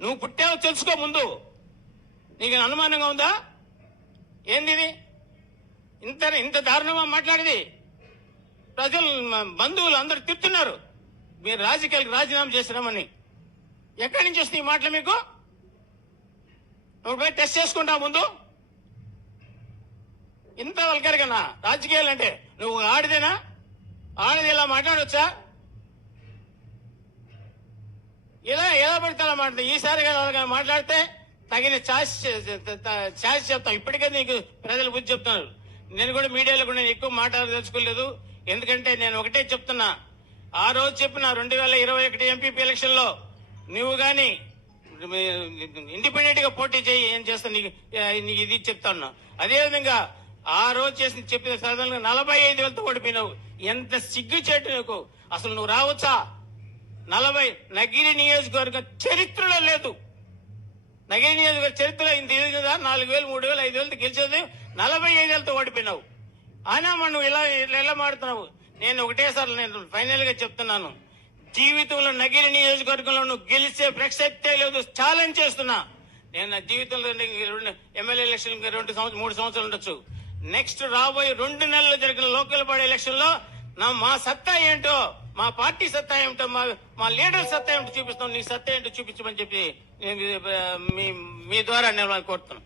నువ్వు పుట్టావో తెలుసుకో ముందు. నీకు అనుమానంగా ఉందా? ఏంది ఇది? ఇంత దారుణమా మాట్లాడేది? ప్రజలు బంధువులు అందరు తిడుతున్నారు మీరు రాజకీయాలకు రాజీనామా చేసినామని. ఎక్కడి నుంచి వస్తాయి ఈ మాటలు మీకు? నువ్వు పోయి టెస్ట్ చేసుకుంటావు ముందు. ఇంత వల్గర్గా రాజకీయాలు అంటే నువ్వు ఆడిదేనా? ఆడది ఇలా మాట్లాడొచ్చా? ఇలా ఎలా పడితే అలా మాట్లాడతా. ఈసారి మాట్లాడితే తగిన ఛార్జ్ చెప్తాం. ఇప్పటికే నీకు ప్రజలు బుద్ధి చెప్తున్నారు. నేను కూడా మీడియాలో కూడా నేను ఎక్కువ మాట్లాడదలుచుకోలేదు. ఎందుకంటే నేను ఒకటే చెప్తున్నా, ఆ రోజు చెప్పిన 2021 ఎంపీపీ ఎలక్షన్ లో నువ్వు గాని ఇండిపెండెంట్ గా పోటీ చేయి, ఏం చేస్తా నీకు ఇది చెప్తా ఉన్నా. అదేవిధంగా ఆ రోజు చెప్పిన సాధారణంగా 45,000తో ఓడిపోయినావు. ఎంత సిగ్గు చేటు నీకు. అసలు నువ్వు రావచ్చా? 40 నగిరి నియోజకవర్గ చరిత్రలో లేదు. నగిరి నియోజకవర్గ చరిత్రలో ఇంత ఇది కదా, 4,000, 3,000, 5,000 గెలిచేది, 45,000తో ఓడిపోయినావు. అయినా నువ్వు ఇలా మాడుతున్నావు. నేను ఒకటేసారి నేను ఫైనల్ గా చెప్తున్నాను, జీవితంలో నగిరి నియోజకవర్గంలో నువ్వు గెలిచే ప్రసక్తే లేదు. ఛాలెంజ్ చేస్తున్నా. నేను నా జీవితంలో ఎమ్మెల్యే ఎలక్షన్ 3 సంవత్సరాలు ఉండొచ్చు. నెక్స్ట్ రాబోయే 2 నెలల్లో జరిగిన లోకల్ బాడీ ఎలక్షన్ లో మా సత్తా ఏంటో, మా పార్టీ సత్తా ఏమిటో, మా లీడర్ సత్తా ఏమిటో చూపిస్తాం. నీ సత్తా ఏంటో చూపించమని చెప్పి మీ ద్వారా నేను కోరుతున్నాను.